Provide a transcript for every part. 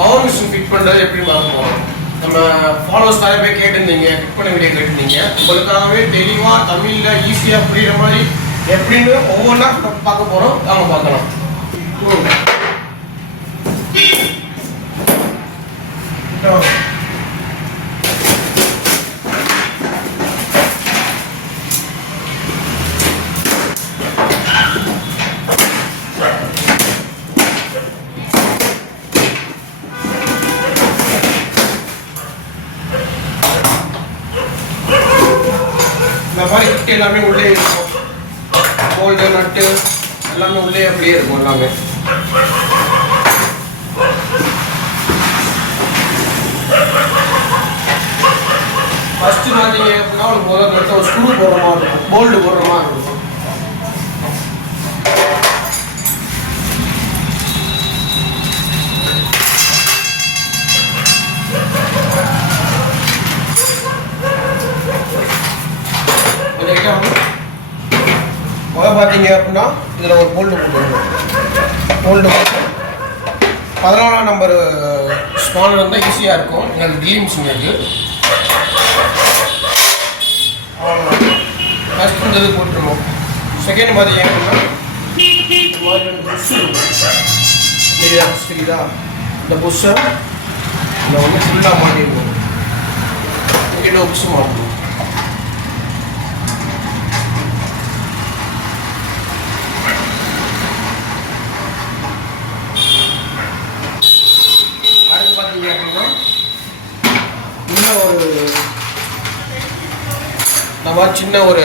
Power machine fit பண்ணுறது எப்படி பார்க்க போகிறோம் நம்ம ஃபாலோவர்ஸ் நிறைய பேர் கேட்டிருந்தீங்க ஃபிட் பண்ண வீடியோ கேட்டிருந்தீங்க. உங்களுக்காகவே தெளிவாக தமிழில் ஈஸியாக புரிகிற மாதிரி எப்படின்னு ஒவ்வொன்றா பார்க்க போகிறோம் நாம பார்க்கலாம். ம். கிட்ட வாங்க. இந்த மாதிரி கிட்ட எல்லாமே உள்ளே இருக்கும் போல்டு நட்டு எல்லாமே உள்ளே அப்படியே ஃபஸ்ட்டு பார்த்தீங்க அப்படின்னா ஒரு முதல் நட்டு ஒரு ஸ்க்ரூ போடுற மாதிரி இருக்கும். போல்டு போடுற மாதிரி இருக்கும். பார்த்தீங்க அப்படின்னா இதில் ஒரு போல்டு போட்டுருக்கோம் போல்டு பதினாலாம் நம்பர் ஸ்பானர் இருந்தால் ஈஸியாக இருக்கும். எங்களுக்கு ட்ரீம் மிஷின் இருக்குது ஃபஸ்ட் இந்த இது போட்டுருவோம். செகண்ட் மாதிரி அப்படின்னா இந்த மாதிரி ரெண்டு புஷ் சரியா? சரிதா? இந்த புஷ்ஷை இந்த ஒன்று ஃபுல்லாக மாட்டிடுவோம் இங்கே புஷ் மாட்டணும் அடுத்து பார்த்தீங்க அப்படின்னா இன்னும் ஒரு இந்த மாதிரி சின்ன ஒரு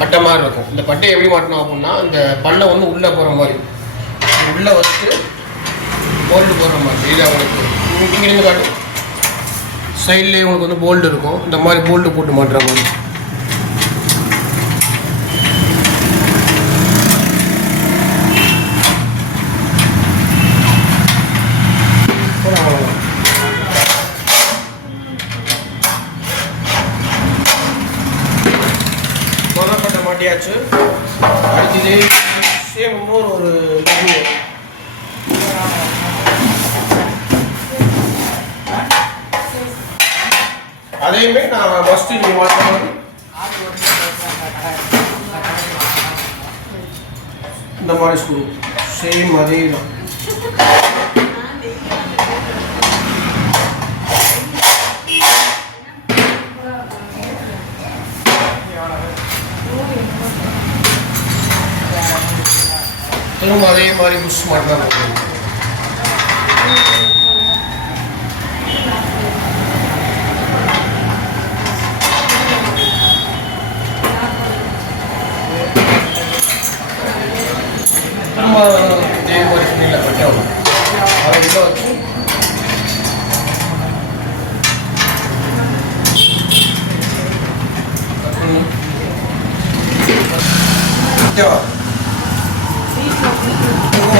பட்டை மாதிரி இருக்கும். இந்த பட்டையை எப்படி மாட்டணும் அப்படின்னா அந்த பல்லை வந்து உள்ளே போகிற மாதிரி. உள்ளே வச்சு போல்டு போடுற மாதிரி. இது அவங்களுக்கு இங்கேருந்து காட்டு. சைட்லேயே உங்களுக்கு வந்து போல்டு இருக்கும். இந்த மாதிரி போல்டு போட்டு மாட்டுற மாதிரி போலாம், போலாம். முதல்பட்ட மாட்டியாச்சு அடுத்தது சேம் இன்னொரு ஒரு இது வரும். அதையுமே நான் ஃபஸ்ட்டு நீங்கள் மாட்டணும் இந்த மாதிரி ஸ்க்ரூ சேம் அதே தான் திரும்ப அதே மாதிரி புஷ் மட்டும் தான்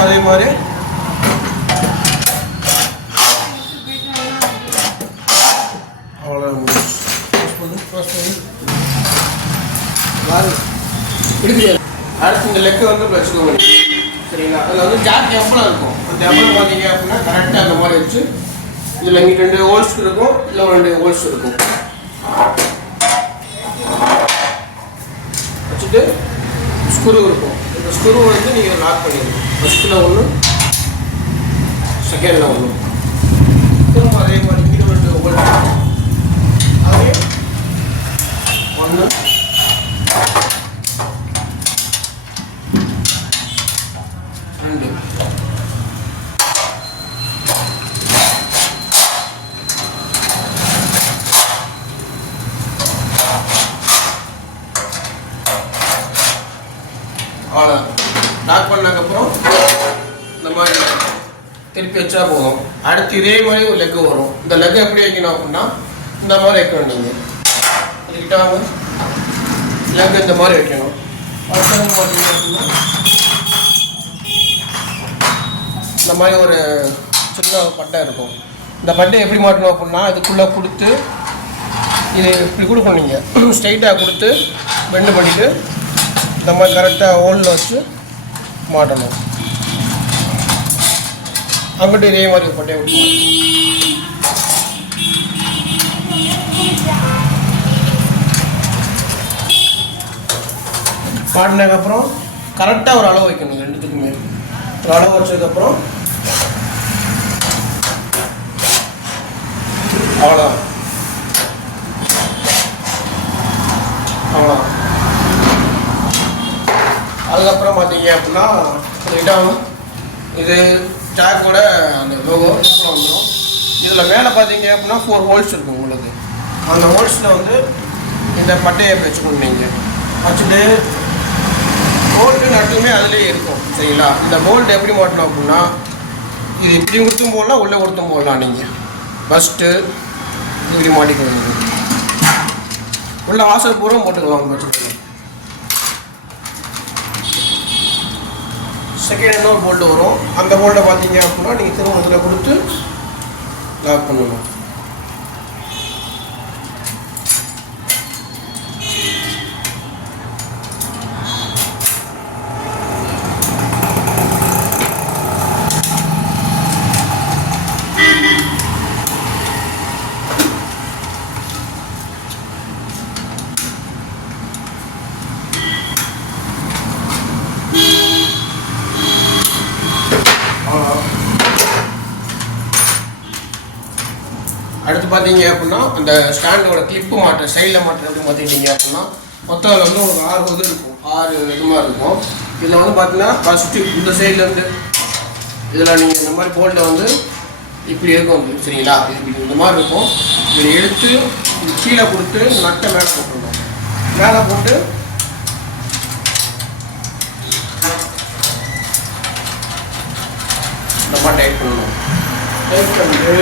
அதே மாதிரி. அவ்வளோ அடுத்து இந்த லெக்கு வந்து வச்சுக்கோங்க சரிங்களா? அதில் வந்து ஜாக் எவ்வளோ இருக்கும். அந்த எவ்வளோ பார்த்தீங்க அப்படின்னா கரெக்டாக அந்த மாதிரி வச்சு இதில் இங்கிட்ட ரெண்டு ஹோல்ஸ் இருக்கும் இதில் ரெண்டு ஹோல்ஸ் இருக்கும். வச்சுட்டு ஸ்க்ரூ இருக்கும். இந்த ஸ்க்ரூ வந்து நீங்கள் லாக் பண்ணிடணும் ஃபஸ்ட்டில் ஒன்று செகண்டில் ஒன்று திரும்ப அதே மாதிரி ரெண்டு ஒவ்வொரு அதே? ஒன்று ரெண்டு. அவ்வளோ லாக் பண்ணதுக்கப்புறம் திருப்பி வச்சா போதும். அடுத்து இதே மாதிரி ஒரு லெக்கு வரும். இந்த லெக் எப்படி வைக்கணும் அப்படின்னா இந்த மாதிரி வைக்கணும் நீங்கள் அதுக்கிட்ட லெக் இந்த மாதிரி வைக்கணும். அடுத்தது பார்த்தீங்க அப்படின்னா இந்த மாதிரி ஒரு சின்ன பட்டை இருக்கும். இந்த பட்டை எப்படி மாட்டணும் அப்படின்னா அதுக்குள்ளே கொடுத்து இது இப்படி கொடுக்கணும் நீங்கள் ஸ்ட்ரைட்டாக கொடுத்து பெண்டு பண்ணிவிட்டு இந்த மாதிரி கரெக்டாக ஹோலில் வச்சு மாட்டணும். அங்கிட்டு இதே மாதிரி பட்டையை விட்டு மாட்டினதுக்கப்புறம் கரெக்டாக ஒரு அளவு வைக்கணும் ரெண்டுத்துக்குமே. ஒரு அளவு வச்சதுக்கப்புறம் அவ்வளோதான் அவ்வளோதான் அதுக்கப்புறம் பார்த்தீங்க அப்படின்னா இடம் இது டேக்கோட அந்த லோகோ வந்துடும் இதில் மேலே பார்த்தீங்க அப்படின்னா ஃபோர் ஹோல்ஸ் இருக்கும் உங்களுக்கு. அந்த ஹோல்ஸில் வந்து இந்த பட்டையை வச்சுக்கணும் நீங்கள் வச்சுட்டு போல்ட்டு நட்டுமே அதுலேயே இருக்கும் சரிங்களா? இந்த போல்ட் எப்படி மாட்டணும் அப்படின்னா இது இப்படி கொடுத்தும் போடலாம் உள்ளே கொடுத்தும் போடலாம் நீங்கள் ஃபஸ்ட்டு இப்படி மாட்டிக்கணும் நீங்கள் உள்ள வாசல் பூரா போட்டுக்கலாம் வச்சுக்கலாம் செகண்ட் ஒரு போல்டு வரும். அந்த போல்ட்டை பார்த்தீங்க அப்படின்னா நீங்கள் திரும்ப அதில் கொடுத்து லாக் பண்ணணும் அவ்வளவுதான். அடுத்து பார்த்தீங்க அப்படின்னா அந்த ஸ்டாண்டோட கிளிப்பு மாட்டுற சைடில் அப்படின்னு பார்த்துக்கிட்டீங்க அப்படின்னா மொத்தம் அதில் வந்து ஒரு ஆறு இது இருக்கும். ஆறு விதமாக இருக்கும். இதில் வந்து பார்த்தீங்கன்னா ஃபஸ்ட்டு இந்த சைட்லேருந்து இதில் நீங்கள் இந்த மாதிரி போல்ட்டில் வந்து இப்படி இருக்கும் சரிங்களா? இது இப்படி இந்த மாதிரி இருக்கும். இதை எடுத்து கீழே கொடுத்து நட்டை மேலே போட்டுருணும் மேலே போட்டு இந்த மாதிரி டைட் பண்ணணும். டைட் பண்ணிட்டு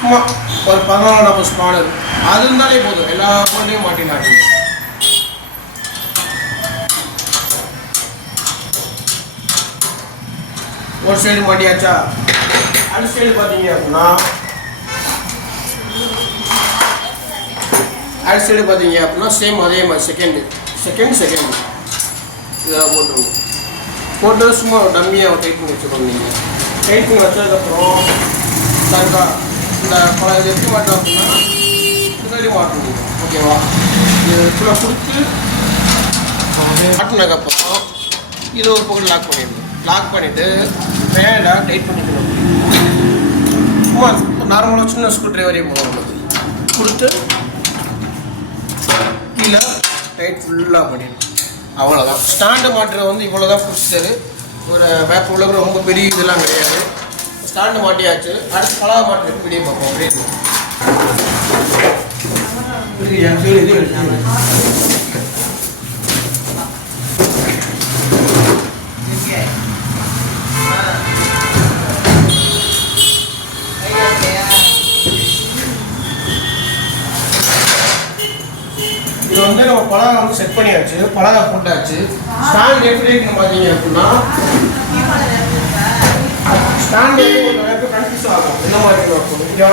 சும்மா ஒரு பதினாலு நம்பர் ஸ்பானர் அது. இருந்தாலே போதும். எல்லா பொருளையும் மாட்டினாட்டி ஒரு சைடு மாட்டியாச்சா? அடுத்த சைடு பார்த்தீங்க அப்படின்னா அடுத்த சைடு பார்த்தீங்க அப்படின்னா சேம் அதே மாதிரி. செகண்டு செகண்ட் செகண்ட் இதெல்லாம் போட்டுருவோம் போட்டு சும்மா டம்மியாக டைட் பண்ணி வச்சுக்கோங்க நீங்கள் டைட் பண்ணி வச்சதுக்கப்புறம் தர்கா இந்த இது எப்படி மாட்டோம் அப்படின்னா பின்னாடி மாட்டணும். ஓகேவா? இது ஃபுல்லாக கொடுத்து மாட்டினதுக்கப்புறம் இது ஒரு பக்கம் லாக் பண்ணிடணும். லாக் பண்ணிவிட்டு பேடாக டைட் பண்ணிக்கணும். சும்மா நார்மலாக சின்ன ஸ்க்ரூ ட்ரைவரே போகணும் நமக்கு கொடுத்து கீழே டைட் ஃபுல்லாக பண்ணிடணும். அவ்வளோதான் ஸ்டாண்டு மாட்டுறது வந்து இவ்வளோ தான் பிடிச்சது ஒரு பேக் உள்ள ரொம்ப பெரிய இதெல்லாம் கிடையாது. ஸ்டாண்டு மாட்டியாச்சு. அடுத்து பலா மாட்டு வீடியோ பார்ப்போம் அப்படியே. இது இது வந்து நம்ம பலகை வந்து செட் பண்ணியாச்சு பலகை போட்டாச்சு. ஸ்டாண்ட் எப்படி இருக்குன்னு பார்த்தீங்க அப்படின்னா ஸ்டாண்ட் வந்து ஒரு நிறைய பேர் கன்ஃபியூஸ் ஆகும். என்ன மாதிரி இருக்கும் இங்கே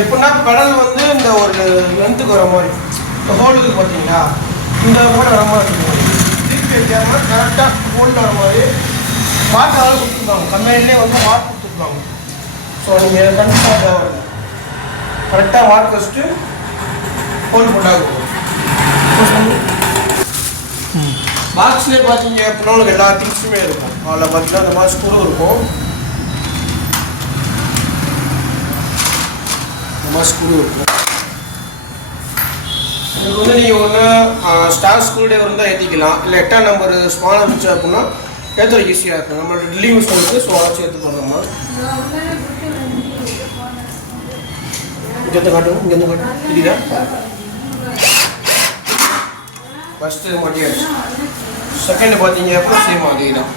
எப்படின்னா கடல் வந்து இந்த ஒரு லென்த்துக்கு வர மாதிரி. இந்த ஹோலுக்கு பார்த்தீங்களா? இந்த மாதிரி வர மாதிரி இருக்கும் திருப்பி வைக்காம கரெக்டாக ஹோல்டு வர மாதிரி மார்க் அளவு கொடுத்துருக்காங்க. கம்பெனிலே வந்து மார்க் கொடுத்துருக்காங்க. ஸோ நீங்கள் கன்ஃபியூஸ் தேவை கரெக்டாக மார்க் வச்சுட்டு ஹோல்டு போதும் பாக்ஸ்லேயே பார்த்தீங்க அப்படின்னா உங்களுக்கு எல்லா திங்ஸுமே இருக்கும். அதில் பார்த்தீங்கன்னா இந்த மாதிரி ஸ்க்ரூ இருக்கும். இந்த மாதிரி ஸ்க்ரூ இருக்கும். இதுக்கு வந்து நீங்கள் ஒன்று ஸ்டார் ஸ்க்ரூடே இருந்தால் ஏற்றிக்கலாம் இல்லை எட்டாம் நம்பர் ஸ்மால் இருந்துச்சு அப்படின்னா ஏற்றுற ஈஸியாக இருக்கும். நம்மளோட ட்ரில்லிங் மிஷின் இருக்குது ஸோ அதை சேர்த்து பண்ணுறோம்னா இங்கேருந்து காட்டும் இங்கேருந்து காட்டும் இதுதா ஃபஸ்ட்டு மாட்டியாச்சு செகண்ட் பார்த்தீங்க அப்புறம் சேம் அதே தான்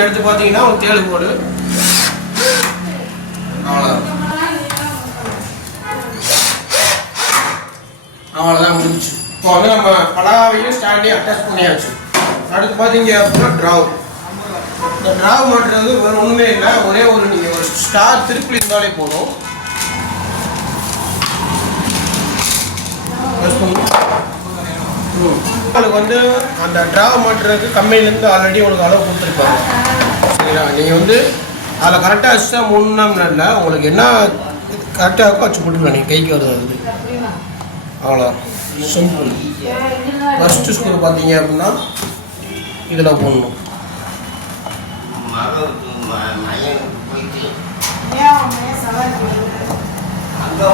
எடுத்து பார்த்தீங்கன்னா ஒரு தேழு போடு அவ்வளோதான் அவ்வளோதான் முடிஞ்சு இப்போ வந்து நம்ம பலாவையும் ஸ்டாண்டையும் அட்டாச் பண்ணியாச்சு. அடுத்து பார்த்தீங்க அப்படின்னா ட்ராவ் இந்த ட்ராவ் மாட்டுறது வேறு ஒன்றுமே இல்லை. ஒரே ஒரு நீங்கள் ஒரு ஸ்டார் திருப்பி இருந்தாலே போதும். உங்களுக்கு வந்து அந்த ட்ராவ் மாட்டுறதுக்கு கம்பெனிலேருந்து ஆல்ரெடி உங்களுக்கு அளவு கொடுத்துருப்பாங்க. சரிங்களா? நீங்கள் வந்து அதில் கரெக்டாக வச்சுட்டா மூணு மணி நேரம் இல்லை. உங்களுக்கு என்ன கரெக்டாக இருக்கோ வச்சு போட்டுக்கலாம் நீங்கள் கைக்கு வருது அவ்வளோ சிம்பிள் ஃபஸ்ட்டு ஸ்கூல் பார்த்தீங்க அப்படின்னா இதில் போடணும். அங்க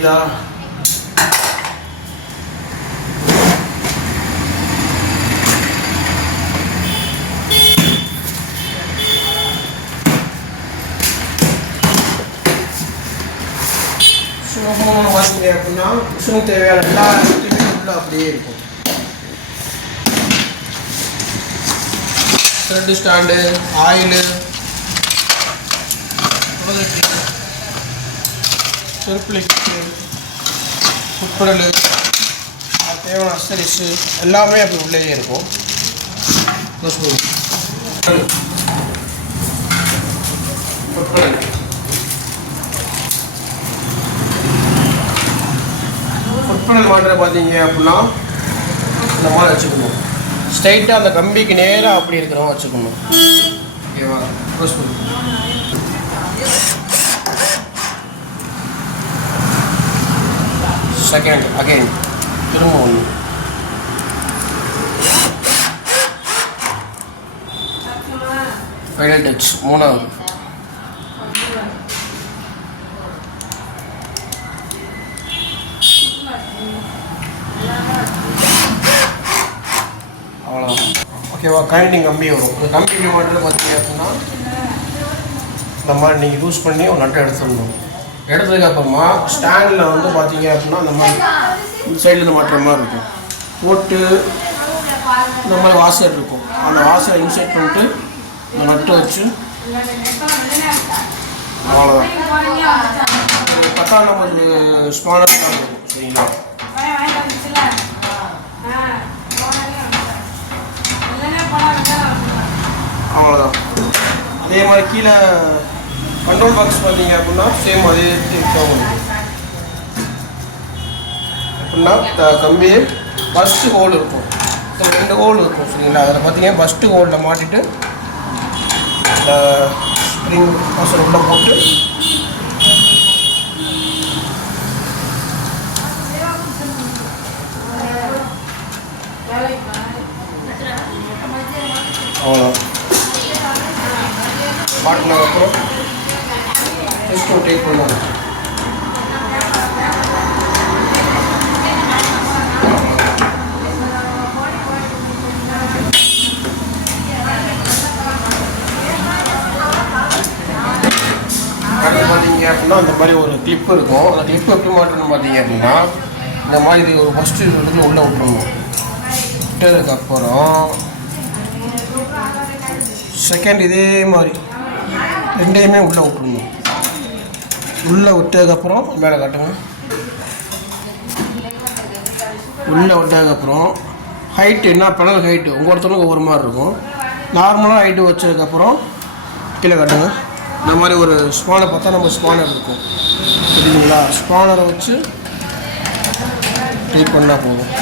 அதைதா சுலபமாக பார்த்தீங்க அப்படின்னா மிஷினுக்கு தேவையான எல்லா இடத்துலையுமே உள்ள அப்படியே இருக்கும். த்ரெட்டு ஸ்டாண்டு ஆயிலு செருப்புலைக்கு உட்படல் தேவையான அசரிஸு எல்லாமே அப்படி உள்ளேயே இருக்கும். ப்ளஸ் உட்படல் உட்படல் மாட்டுற பார்த்தீங்க அப்படின்னா இந்த மாதிரி வச்சுக்கணும். ஸ்ட்ரைட்டாக அந்த கம்பிக்கு நேராக அப்படி இருக்கிறவங்க வச்சுக்கணும். ஓகேவா? க்ளோஸ் பண்ணு செகண்ட் அகைன் திரும்ப ஒன்று ஃபைனல் டச் மூணாவது அவ்வளோதான் ஓகேவா கரண்டிங் கம்பி வரும். இந்த கம்பி மாட்டுறது பார்த்தீங்க அப்படின்னா இந்த மாதிரி நீங்கள் யூஸ் பண்ணி ஒரு நட்டை எடுத்துடணும். எடுத்ததுக்கு அப்புறமா ஸ்டாண்டில் வந்து பார்த்தீங்க அப்படின்னா இந்த மாதிரி இந்த சைடில் மாட்டுற மாதிரி இருக்கும். போட்டு இந்த மாதிரி வாசர் இருக்கும். அந்த வாசரை இன்சைட் பண்ணிட்டு இந்த நட்டு வச்சு அவ்வளோதான் ஒரு பத்தாம் நம்பர் ஸ்மாலர் இருக்கும் சரிங்களா? அவ்வளோதான் அதே மாதிரி கீழே கண்ட்ரோல் பாக்ஸ் பார்த்தீங்க அப்படின்னா சேம் அதே இருக்கும் எப்படின்னா கம்பி ஃபஸ்ட்டு ஹோல் இருக்கும். ஸோ ரெண்டு ஹோல் இருக்கும் சரிங்களா? அதில் பார்த்தீங்கன்னா ஃபஸ்ட்டு ஹோலில் மாட்டிட்டு ஸ்ப்ரிங் வாசல் உள்ள போட்டு அவ்வளோ மாட்டினதுக்கப்புறம் ஜஸ்ட் டேக் பண்ணுவோம் அடுத்து பார்த்தீங்க அப்படின்னா அந்த மாதிரி ஒரு கிளிப் இருக்கும். அந்த கிளிப் எப்படி மாட்டணும்னு பார்த்தீங்க அப்படின்னா இந்த மாதிரி இது ஒரு ஃபஸ்ட்டு இடத்துல உள்ளே விட்டுறணும். விட்டதுக்கப்புறம் செகண்ட் இதே மாதிரி ரெண்டையுமே உள்ளே விட்டுறணும். உள்ளே விட்டதுக்கப்புறம் மேலே காட்டுங்க. உள்ளே விட்டதுக்கப்புறம் ஹைட்டு என்ன பனல் ஹைட்டு உங்கள் ஒருத்தவங்களுக்கு ஒவ்வொரு மாதிரி இருக்கும். நார்மலாக ஹைட்டு வச்சதுக்கப்புறம் கீழே காட்டுங்க. இந்த மாதிரி ஒரு ஸ்பானை பார்த்தா நம்ம ஸ்பானர் இருக்கும். சரிங்களா ஸ்பானரை வச்சு டைப் பண்ணால் போதும்.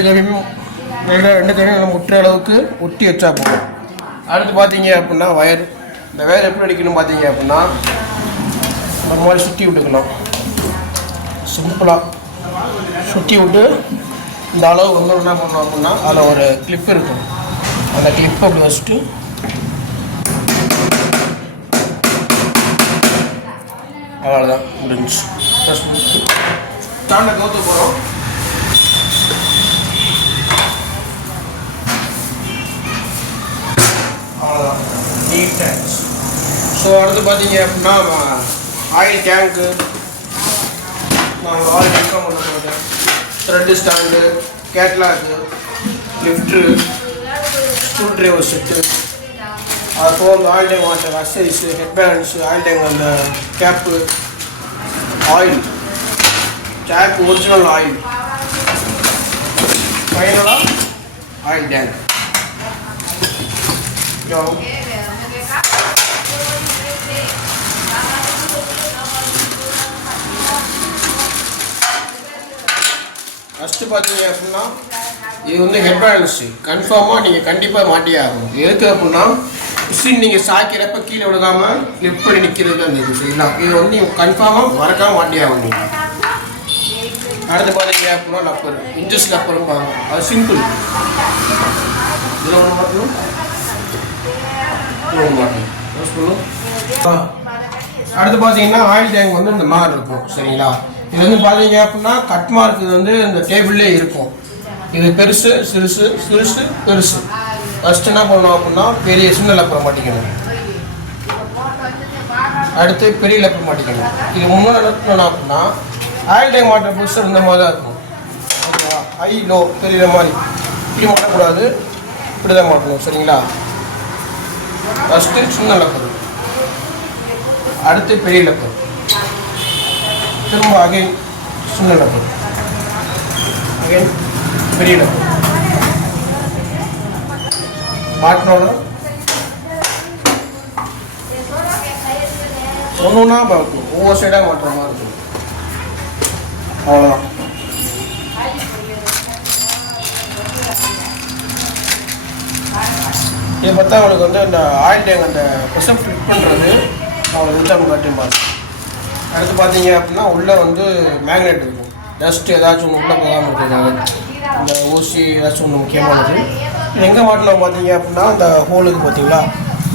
எல்லாருமே ரெண்டு ரெண்டு கம்பியும் நம்ம ஒட்டுற அளவுக்கு ஒட்டி வச்சா போதும் அடுத்து பார்த்தீங்க அப்படின்னா வயர் இந்த வயர் எப்படி அடிக்கணும் பார்த்தீங்க அப்படின்னா ஒரு மாதிரி சுற்றி விட்டுக்கலாம். சிம்பிளாக சுற்றி விட்டு இந்த அளவு வந்து என்ன பண்ணணும் அப்படின்னா அதில் ஒரு கிளிப் இருக்கும். அந்த கிளிப்பை அப்படி வச்சுட்டு அவ்வளோதான் முடிஞ்சு ஸ்டாண்டை கவுத்து போகிறோம் நீட் டேங்க்ஸ் ஸோ அடுத்து பார்த்தீங்க அப்படின்னா ஆயில் டேங்க்கு நான் ஒரு ஆயில் டேங்காக பண்ண போகிறேன் thread stand catalogue lifter screw driver set அதுபோக அந்த oil tank water accessories head balance oil tank அந்த cap oil jack original oil ஃபைனலாக ஆயில் டேங்க் ஃபஸ்ட்டு பார்த்தீங்க அப்படின்னா இது வந்து ஹெட் பேலன்ஸு கன்ஃபார்மாக நீங்கள் கண்டிப்பாக மாட்டியே ஆகணும். எதுக்கு அப்படின்னா மிஷின் நீங்கள் சாய்க்கிறப்ப கீழே விழுகாமல் லிஃப்ட் பண்ணி நிற்கிறது அந்த இது சரிங்களா இது வந்து நீங்கள் கன்ஃபார்மாக மறக்காமல் மாட்டியே ஆகணும். அடுத்து பார்த்தீங்க அப்படின்னா லப்பர் இன்ஜஸ் லப்பரும்பாங்க அது சிம்பிள் இதில் ஒன்று மாட்டணும். ஒன்று மாட்டணும். அடுத்து பார்த்தீங்கன்னா ஆயில் டேங்க் வந்து இந்த மாதிரி இருக்கும். சரிங்களா? இது வந்து பார்த்தீங்க அப்படின்னா கட் மார்க் இது வந்து இந்த டேபிள்லே இருக்கும். இது பெருசு சிறுசு சிறுசு பெருசு. ஃபஸ்ட் என்ன பண்ணணும் அப்படின்னா பெரிய சின்ன லப்பரை மாட்டிக்கணும். அடுத்து பெரிய லப்பர் மாட்டிக்கணும். இது முன்னாடி என்ன அப்படின்னா ஆயில் டைம் மாட்டுற புதுசு இந்த மாதிரி தான் இருக்கும். ஓகேவா? ஹை லோ தெரியுற மாதிரி. இப்படி மாட்டக்கூடாது. இப்படி தான் மாட்டணும். சரிங்களா? ஃபஸ்ட்டு சின்ன லப்பர் அடுத்து பெரிய லப்பர் திரும்ப அகைன் சின்ன லப்பர் அகைன் பெரிய லப்பர் மாட்டினோட ஒன்று ஒன்றா பார்க்கும் ஒவ்வொரு சைடாக மாட்டுற மாதிரி இருக்கும். அவ்வளோதான் இதை பார்த்தா அவனுக்கு வந்து அந்த ஆயில் டேங்க் அந்த ப்ரெஷர் ஃபிட் பண்ணுறது அவனுக்கு வந்து காட்டி பாருங்க அடுத்து பார்த்தீங்க அப்படின்னா உள்ளே வந்து மேக்னெட் இருக்கும். டஸ்ட் ஏதாச்சும் ஒன்று உள்ளே போகாமல் இருக்கிறதுக்காக இந்த ஊசி ஏதாச்சும் ஒன்று முக்கியமானது. இது எங்கே பார்த்தீங்க அப்படின்னா அந்த ஹோலுக்கு பார்த்தீங்களா?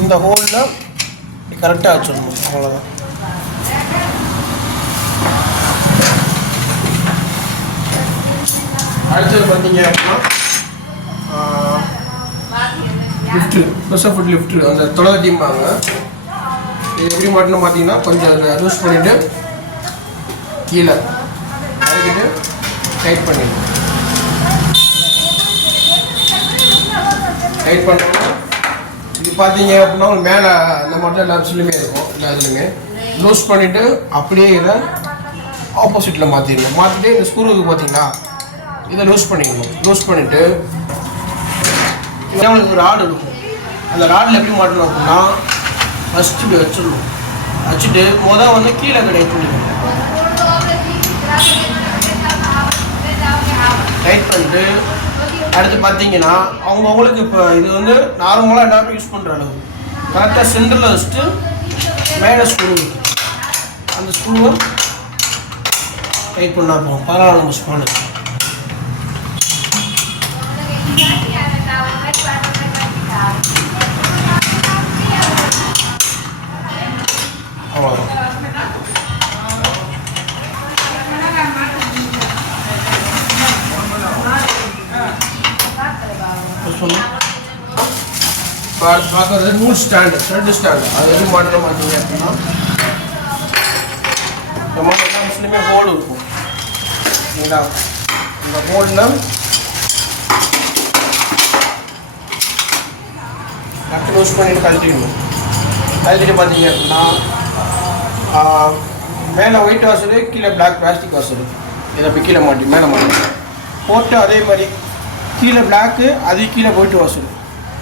இந்த ஹோலில் கரெக்டாக வச்சிடணும். அவ்வளோதான் அடுத்தது பார்த்தீங்க அப்படின்னா லிஃப்ட்டு ப்ரெஷர் ஃபுட் லிஃப்ட்டு அந்த தொலைவட்டிம்பாங்க இது எப்படி மாட்டணும் பார்த்தீங்கன்னா கொஞ்சம் அதை லூஸ் பண்ணிவிட்டு கீழே இறக்கிட்டு டைட் பண்ணிடணும். டைட் பண்ணோம்னா இது பார்த்தீங்க அப்படின்னா உங்களுக்கு மேலே அந்த மட்டும் எல்லா விஷயத்துலையுமே இருக்கும் எல்லா இதுலையுமே. லூஸ் பண்ணிவிட்டு அப்படியே இதை ஆப்போசிட்டில் மாற்றிடணும் மாற்றிட்டு இந்த ஸ்க்ரூவுக்கு பார்த்தீங்கன்னா இதை லூஸ் பண்ணிக்கணும் லூஸ் பண்ணிவிட்டு உங்களுக்கு ராடு இருக்கும். அந்த ராடில் எப்படி மாட்டணும் அப்படின்னா ஃபஸ்ட்டு இப்படி வச்சிடணும் வச்சுட்டு மொதல் வந்து கீழே டைட் பண்ணிக்கணும் டைட் பண்ணிட்டு அடுத்து பார்த்தீங்கன்னா அவங்கவுங்களுக்கு இப்போ இது வந்து நார்மலாக எல்லாருமே யூஸ் பண்ணுற அளவு கரெக்டாக சென்டரில் வச்சுட்டு மேலே ஸ்க்ரூ இருக்கு அந்த ஸ்க்ரூவை டைட் பண்ணால் போகும் பரவாயில்ல நம்பர் ஸ்பானு அவ்வளோதான் சொல்லணும் பார்க்கறது நூல் ஸ்டாண்டு த்ரெட் ஸ்டாண்டு அது எப்படி மாற்ற மாட்டீங்க அப்படின்னா நம்ம எல்லா மிஷினுமே ஹோல் இருக்கும் சரிங்களா இந்த ஹோலில் நட்டு லூஸ் பண்ணிட்டு கழட்டிடணும் கழட்டிட்டு பார்த்தீங்க அப்படின்னா ஆஹ், மேலே ஒயிட் வாசரு கீழே பிளாக் பிளாஸ்டிக் வாசரு இதை போய் கீழே மாட்டி மேலே மாட்டி போட்டு அதே மாதிரி கீழே பிளாக்கு அது கீழே போயிட்டு வாசல்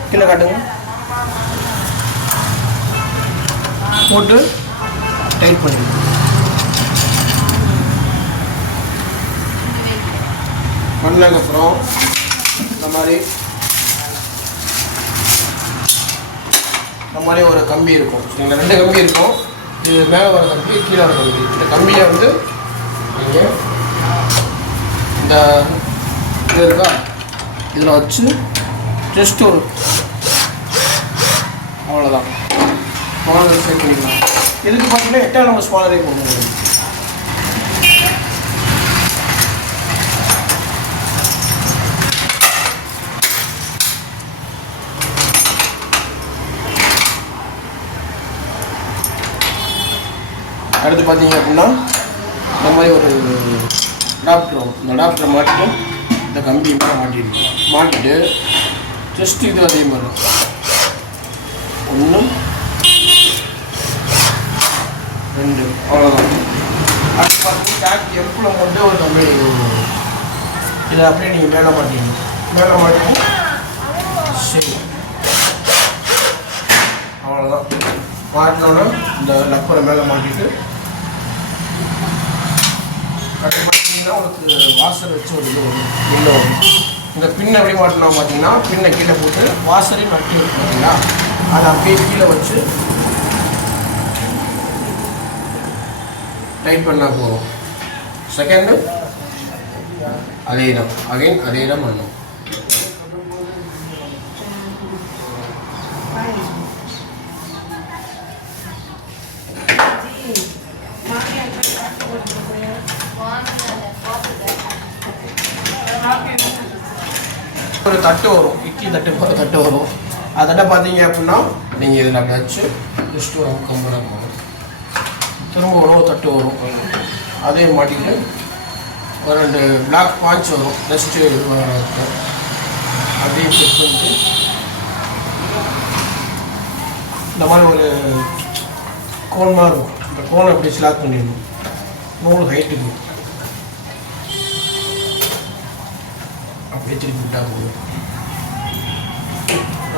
கீழே காட்டுங்க. போட்டு டைட் பண்ணிடுங்க. பண்ணதுக்கப்புறம் இந்த மாதிரி இந்த மாதிரி ஒரு கம்பி இருக்கும். சரிங்களா ரெண்டு கம்பி இருக்கும். இது மேலே வர கம்பி கீழே வர கம்பி. இந்த கம்பியை வந்து நீங்கள் இந்த இது இருக்கா? இதில் வச்சு ஜஸ்ட் ஒரு அவ்வளோதான் ஸ்பாலர் செட் பண்ணிக்கலாம். இதுக்கு பார்த்தீங்கன்னா எட்டாம் நம்பர் ஸ்பாலரே கொண்டு அடுத்து பார்த்தீங்க அப்படின்னா இந்த மாதிரி ஒரு அடாப்டர் இந்த அடாப்டரை மாட்டிட்டு இந்த கம்பி மேலே மாட்டிடுவோம் மாட்டிட்டு ஜஸ்ட் இது அதே மாதிரி. ஒன்று ரெண்டு அவ்வளோதான் அது பார்த்து டேக் எப்பில் மட்டும் ஒரு கம்பி வரும். இதை அப்படியே நீங்கள் மேலே மாட்டிக்கணும் மேலே மாட்டி சரி. அவ்வளோதான் மாட்டினோன்னா இந்த லப்பரை மேலே மாட்டிட்டு அது பார்த்தீங்கன்னா உங்களுக்கு வாசல் வச்சு ஒரு இது வரும். பின்ன வரும். இந்த பின்னை எப்படி மாட்டணும் பார்த்தீங்கன்னா பின்னை கீழே போட்டு வாசரையும் நட்டி இருக்கு பார்த்தீங்களா? அதை அப்படியே கீழே வச்சு டைட் பண்ணால் போதும். செகண்டு அதே தான் அகைன் அதே தான் பண்ணும். தட்டு வரும் இட்லி தட்டு போகிற தட்டு வரும். அது தட்டை பார்த்தீங்க அப்படின்னா நீங்கள் இதில் அப்படி வச்சு ஜஸ்ட் ஒரு கம்பெனி திரும்ப உணவு தட்டு வரும். அதே மாட்டிட்டு ஒரு ரெண்டு பிளாக் பாஞ்ச் வரும். நெக்ஸ்ட்டு இது வர்றதுக்கு அதையும் செக் பண்ணிட்டு இந்த மாதிரி ஒரு கோன் மாதிரி இருக்கும். இந்த கோனை அப்படி ஸ்லாக் பண்ணிடணும். நூறு ஹைட்டுக்கு அப்படியே திருப்பி விட்டா போதும்.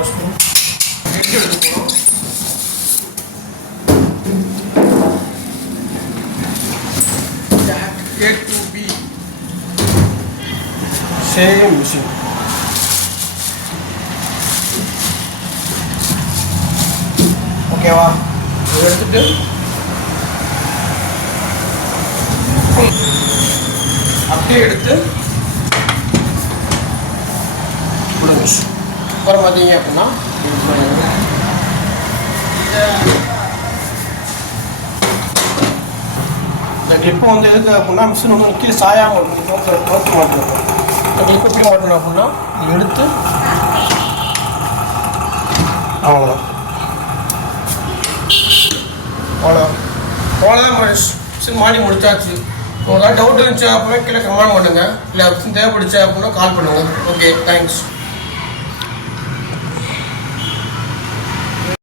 ஹெட் எடுக்க போகிறோம் A to B same machine ஓகேவா இதை எடுத்துட்டு அப்படியே எடுத்து கொடுங்க அப்புறம் பார்த்தீங்க அப்படின்னா இந்த கிளிப்பு வந்து எதுக்கு அப்படின்னா மிஷின் வந்து கீழே சாயாமல் இருக்கும் நோக்கி மாட்டணும் இந்த கிளிப்பு எப்படி மாட்டணும் அப்படின்னா எடுத்து அவ்வளோதான் அவ்வளோ அவ்வளோதான் மிஷின் மாடி முடிச்சாச்சு. உங்களுக்கு டவுட் இருந்துச்சு அப்படின்னா கீழே கமெண்ட் பண்ணுங்கள் இல்லை தேவைப்படுச்சு அப்படின்னா கால் பண்ணுங்கள் ஓகே தேங்க்ஸ்